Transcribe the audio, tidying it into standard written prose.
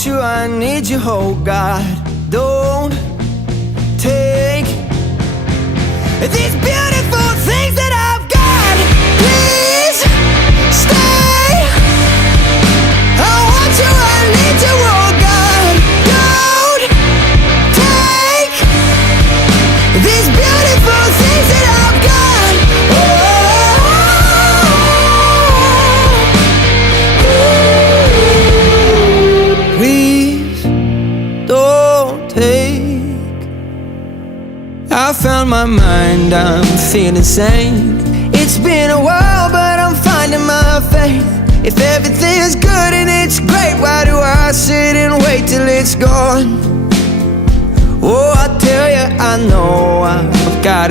want you, I need you, oh God. Don't take these beautiful things that I've got. Please stay. I want you, I need you, oh God. Don't take these beautiful things that I've got. Please don't take. I found my mind, I'm feeling sane. It's been a while, but I'm finding my faith. If everything's good and it's great, why do I sit and wait till it's gone? Oh, I tell you, I know I've got